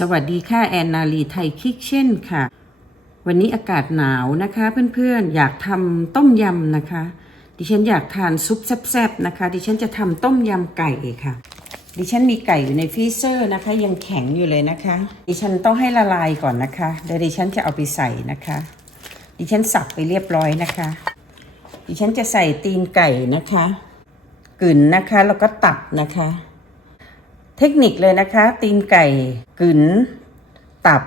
สวัสดีค่ะแอนนาลีไทยคิกเช่นค่ะ วันนี้อากาศหนาวนะคะ เพื่อนๆอยากทำต้มยำนะคะ ดิฉันอยากทานซุปแซ่บๆนะคะ ดิฉันจะทำต้มยำไก่ค่ะ ดิฉันมีไก่อยู่ในฟรีเซอร์นะคะ ยังแข็งอยู่เลยนะคะ ดิฉันต้องให้ละลายก่อนนะคะเดี๋ยวดิฉันจะเอาไปใส่นะคะ ดิฉันสับไปเรียบร้อยนะคะ ดิฉันจะใส่ตีนไก่นะคะกึ่นนะคะแล้วก็ตับนะคะ เทคนิคเลยนะคะ ตีนไก่กึ๋นตับ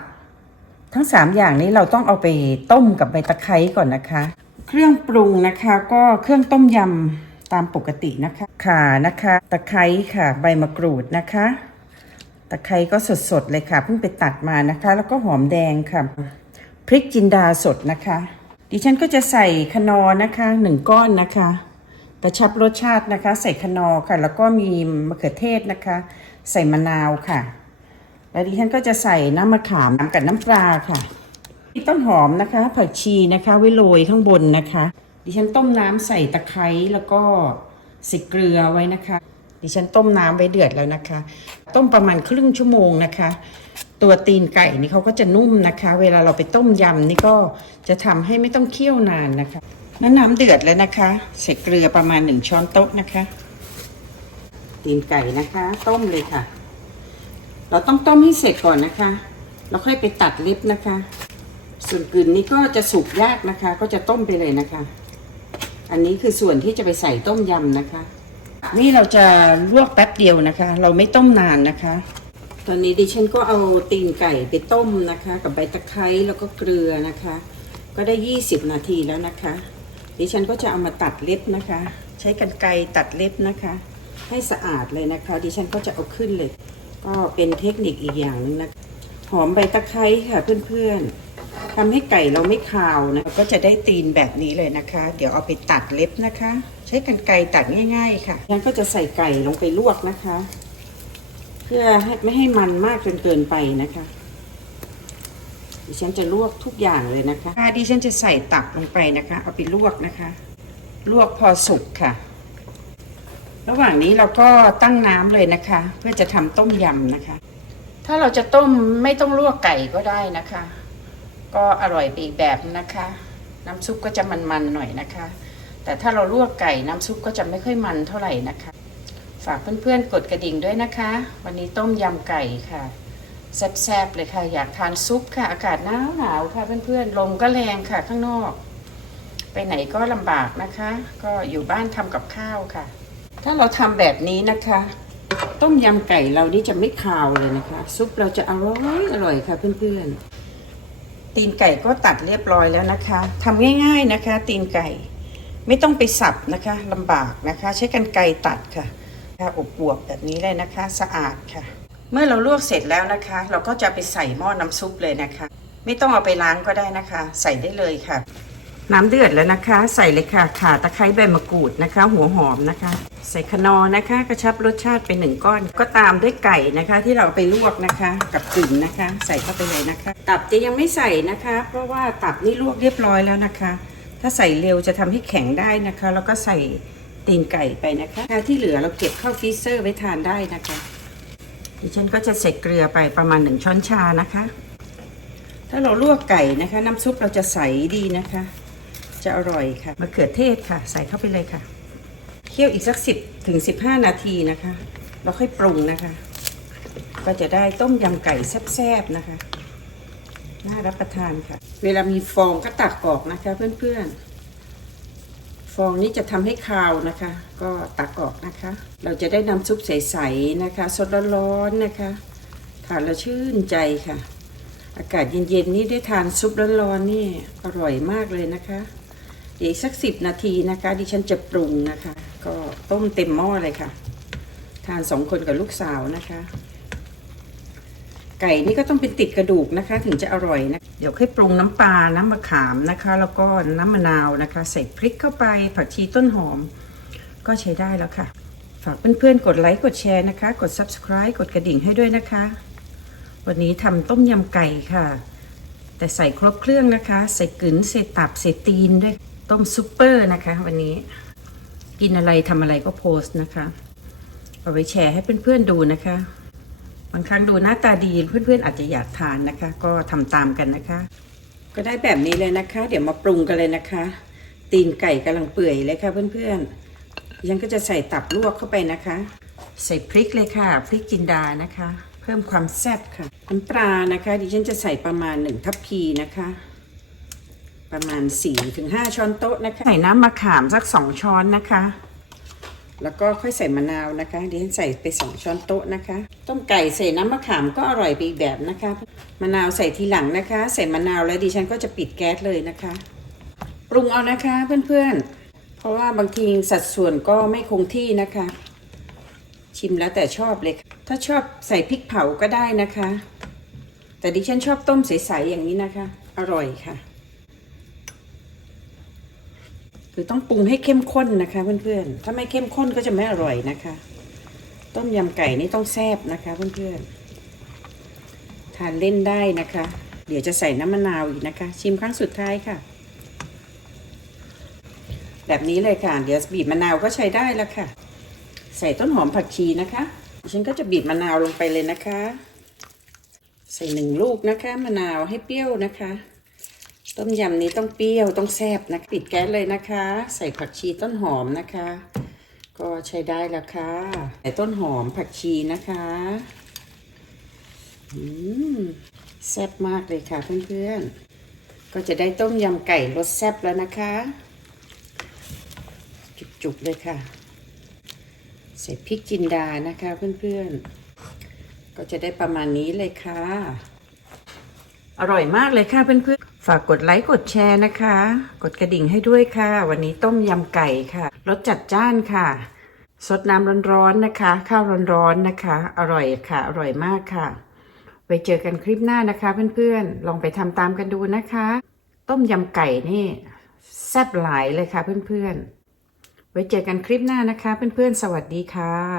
ทั้งสามอย่างนี้เราต้องเอาไปต้มกับใบตะไคร้ก่อนนะคะ เครื่องปรุงนะคะก็เครื่องต้มยำตามปกตินะคะข่านะคะ ตะไคร้ค่ะ ใบมะกรูดนะคะ ตะไคร้ก็สดๆเลยค่ะเพิ่งไปตัดมานะคะ แล้วก็หอมแดงค่ะพริกจินดาสดนะคะ ดิฉันก็จะใส่คนอนะคะหนึ่งก้อนนะคะกระชับรสชาตินะคะ ใส่คนอค่ะ แล้วก็มีมะเขือเทศนะคะ ใส่มะนาวค่ะ แล้วดิฉันก็จะใส่น้ำมะขามกับน้ำปลาค่ะต้นหอมนะคะผักชีนะคะไว้โรยข้างบนนะคะ ดิฉันต้มน้ำใส่ตะไคร้แล้วก็ใส่เกลือไว้นะคะ ดิฉันต้มน้ำไว้เดือดแล้วนะคะ ต้มประมาณครึ่งชั่วโมงนะคะ ตัวตีนไก่นี่เขาก็จะนุ่มนะคะ เวลาเราไปต้มยำนี่ก็จะทำให้ไม่ต้องเคี่ยวนานนะคะน้ำเดือดแล้วนะคะ ใส่เกลือประมาณหนึ่งช้อนโต๊ะนะคะ ตีนไก่นะคะ ต้มเลยค่ะ เราต้องต้มให้เสร็จก่อนนะคะแล้วค่อยไปตัดเล็บนะคะ ส่วนกลืนนี้ก็จะสุกยากนะคะ ก็จะต้มไปเลยนะคะ อันนี้คือส่วนที่จะไปใส่ต้มยำนะคะ นี่เราจะลวกแป๊บเดียวนะคะ เราไม่ต้มนานนะคะ ตอนนี้ดิฉันก็เอาตีนไก่ไปต้มนะคะ กับใบตะไคร้แล้วก็เกลือนะคะ ก็ได้ 20 นาทีแล้วนะคะ ดิฉันก็จะเอามาตัดเล็บนะคะ ใช้กรรไกรตัดเล็บนะคะ ให้สะอาดเลยนะคะ ดิฉันก็จะเอาขึ้นเลย ก็เป็นเทคนิคอีกอย่างหนึงนะหอมใบตะไคร้ค่ะเพื่อนๆทำให้ไก่เราไม่คาวนะก็จะได้ตีนแบบนี้เลยนะคะ เดี๋ยวเอาไปตัดเล็บนะคะ ใช้กรรไกรตัดง่าย ๆ ค่ะฉันก็จะใส่ไก่ลงไปลวกนะคะ เพื่อให้ไม่ให้มันมากจนเกินไปนะคะดิฉันจะลวกทุกอย่างเลยนะคะดิฉันจะใส่ตับลงไปนะคะ เอาไปลวกนะคะ ลวกพอสุกค่ะ ระหว่างนี้เราก็ตั้งน้ำเลยนะคะ เพื่อจะทำต้มยำนะคะ ถ้าเราจะต้มไม่ต้องลวกไก่ก็ได้นะคะ ก็อร่อยไปอีกแบบนะคะ น้ำซุปก็จะมันๆหน่อยนะคะ แต่ถ้าเราลวกไก่น้ำซุปก็จะไม่ค่อยมันเท่าไหร่นะคะ ฝากเพื่อนๆกดกระดิ่งด้วยนะคะ วันนี้ต้มยำไก่ค่ะแซ่บๆเลยค่ะ อยากทานซุปค่ะ อากาศหนาวหนาวๆค่ะเพื่อนๆลมก็แรงค่ะข้างนอก ไปไหนก็ลำบากนะคะ ก็อยู่บ้านทำกับข้าวค่ะ ถ้าเราทำแบบนี้นะคะ ต้มยำไก่เรานี่จะไม่คาวเลยนะคะ ซุปเราจะอร่อยอร่อยค่ะเพื่อนๆ ตีนไก่ก็ตัดเรียบร้อยแล้วนะคะทำง่ายๆนะคะ ตีนไก่ไม่ต้องไปสับนะคะลำบากนะคะ ใช้กรรไกรตัดค่ะค่ะอบบวบแบบนี้เลยนะคะ สะอาดค่ะ เมื่อเราลวกเสร็จแล้วนะคะ เราก็จะไปใส่หม้อน้ำซุปเลยนะคะ ไม่ต้องเอาไปล้างก็ได้นะคะ ใส่ได้เลยค่ะ น้ำเดือดแล้วนะคะ ใส่เลยค่ะข่าตะไคร้ใบมะกรูดนะคะ หัวหอมนะคะ ใส่คนอนะคะ กระชับรสชาติเป็นหนึ่งก้อน ก็ตามด้วยไก่นะคะ ที่เราไปลวกนะคะ กับกึ่นนะคะ ใส่เข้าไปเลยนะคะ ตับจะยังไม่ใส่นะคะ เพราะว่าตับนี่ลวกเรียบร้อยแล้วนะคะ ถ้าใส่เร็วจะทำให้แข็งได้นะคะ แล้วก็ใส่ตีนไก่ไปนะคะที่เหลือเราเก็บเข้าฟรีเซอร์ไว้ทานได้นะคะดิฉันก็จะใส่เกลือไปประมาณหนึ่งช้อนชานะคะ ถ้าเราลวกไก่นะคะ น้ำซุปเราจะใสดีนะคะ จะอร่อยค่ะมะเขือเทศค่ะ ใส่เข้าไปเลยค่ะ เคี่ยวอีกสักสิบถึงสิบห้านาทีนะคะแล้วค่อยปรุงนะคะ ก็จะได้ต้มยำไก่แซ่บๆนะคะ น่ารับประทานค่ะ เวลามีฟองก็ตักออกนะคะเพื่อนๆฟองนี้จะทำให้คาวนะคะ ก็ตักออกนะคะ เราจะได้น้ำซุปใสๆนะคะ สดร้อนๆนะคะทานแล้วชื่นใจค่ะ อากาศเย็นๆนี่ได้ทานซุปร้อนๆนี่อร่อยมากเลยนะคะ เดี๋ยวอีกสักสิบนาทีนะคะ ดิฉันจะปรุงนะคะ ก็ต้มเต็มหม้อเลยค่ะ ทานสองคนกับลูกสาวนะคะ ไก่นี่ก็ต้องเป็นติดกระดูกนะคะ ถึงจะอร่อยนะ เดี๋ยวค่อยปรุงน้ำปลา น้ำมะขามนะคะ แล้วก็น้ำมะนาวนะคะ ใส่พริกเข้าไป ผักชีต้นหอม ก็ใช้ได้แล้วค่ะ ฝากเพื่อนๆ กดไลค์ กดแชร์นะคะ กด subscribe กดกระดิ่งให้ด้วยนะคะ วันนี้ทำต้มยำไก่ค่ะแต่ใส่ครบเครื่องนะคะ ใส่กึ๋นใส่ตับใส่ตีนด้วย ต้มซุปเปอร์นะคะ วันนี้กินอะไรทำอะไรก็โพสต์นะคะ เอาไว้แชร์ให้เพื่อนๆดูนะคะ บางครั้งดูหน้าตาดีเพื่อนๆอาจจะอยากทานนะคะ ก็ทำตามกันนะคะ ก็ได้แบบนี้เลยนะคะ เดี๋ยวมาปรุงกันเลยนะคะ ตีนไก่กำลังเปื่อยเลยค่ะเพื่อนๆยังก็จะใส่ตับลวกเข้าไปนะคะ ใส่พริกเลยค่ะพริกจินดานะคะ เพิ่มความแซ่บค่ะน้ำปลานะคะ ดิฉันจะใส่ประมาณหนึ่งทัพพีนะคะ ประมาณ4ถึง5ช้อนโต๊ะนะคะใส่น้ำมะขามสัก 2 ช้อนนะคะ แล้วก็ค่อยใส่มะนาวนะคะดิฉันใส่ไป 2 ช้อนโต๊ะนะคะ ต้มไก่ใส่น้ำมะขามก็อร่อยไปอีกแบบนะคะ มะนาวใส่ทีหลังนะคะ ใส่มะนาวแล้วดิฉันก็จะปิดแก๊สเลยนะคะ ปรุงเอานะคะเพื่อนๆ เพราะว่าบางทีสัดส่วนก็ไม่คงที่นะคะ ชิมแล้วแต่ชอบเลยค่ะถ้าชอบใส่พริกเผาก็ได้นะคะ แต่ดิฉันชอบต้มใสๆอย่างนี้นะคะ อร่อยค่ะ คือต้องปรุงให้เข้มข้นนะคะเพื่อนๆ ถ้าไม่เข้มข้นก็จะไม่อร่อยนะคะ ต้มยำไก่นี่ต้องแซ่บนะคะเพื่อนๆ ทานเล่นได้นะคะ เดี๋ยวจะใส่น้ำมะนาวอีกนะคะ ชิมครั้งสุดท้ายค่ะ แบบนี้เลยค่ะ เดี๋ยวบีบมะนาวก็ใช้ได้แล้วค่ะ ใส่ต้นหอมผักชีนะคะฉันก็จะบีบมะนาวลงไปเลยนะคะ ใส่หนึ่งลูกนะคะ มะนาวให้เปรี้ยวนะคะ ต้มยำนี้ต้องเปรี้ยวต้องแซ่บนะปิดแก๊สเลยนะคะ ใส่ผักชีต้นหอมนะคะ ก็ใช้ได้แล้วค่ะใส่ต้นหอมผักชีนะคะอืมแซ่บมากเลยค่ะเพื่อนๆ ก็จะได้ต้มยำไก่รสแซ่บแล้วนะคะ จุกๆเลยค่ะ ใส่พริกจินดานะคะเพื่อนๆ ก็จะได้ประมาณนี้เลยค่ะ อร่อยมากเลยค่ะเพื่อนๆ ฝากกดไลค์กดแชร์นะคะ กดกระดิ่งให้ด้วยค่ะ วันนี้ต้มยำไก่ค่ะรสจัดจ้านค่ะสดน้ำร้อนๆนะคะ ข้าวร้อนๆนะคะ อร่อยค่ะ อร่อยมากค่ะไว้เจอกันคลิปหน้านะคะ เพื่อนๆ ลองไปทำตามกันดูนะคะ ต้มยำไก่นี่แซ่บหลายเลยค่ะเพื่อนๆ ไว้เจอกันคลิปหน้านะคะ เพื่อนๆ สวัสดีค่ะ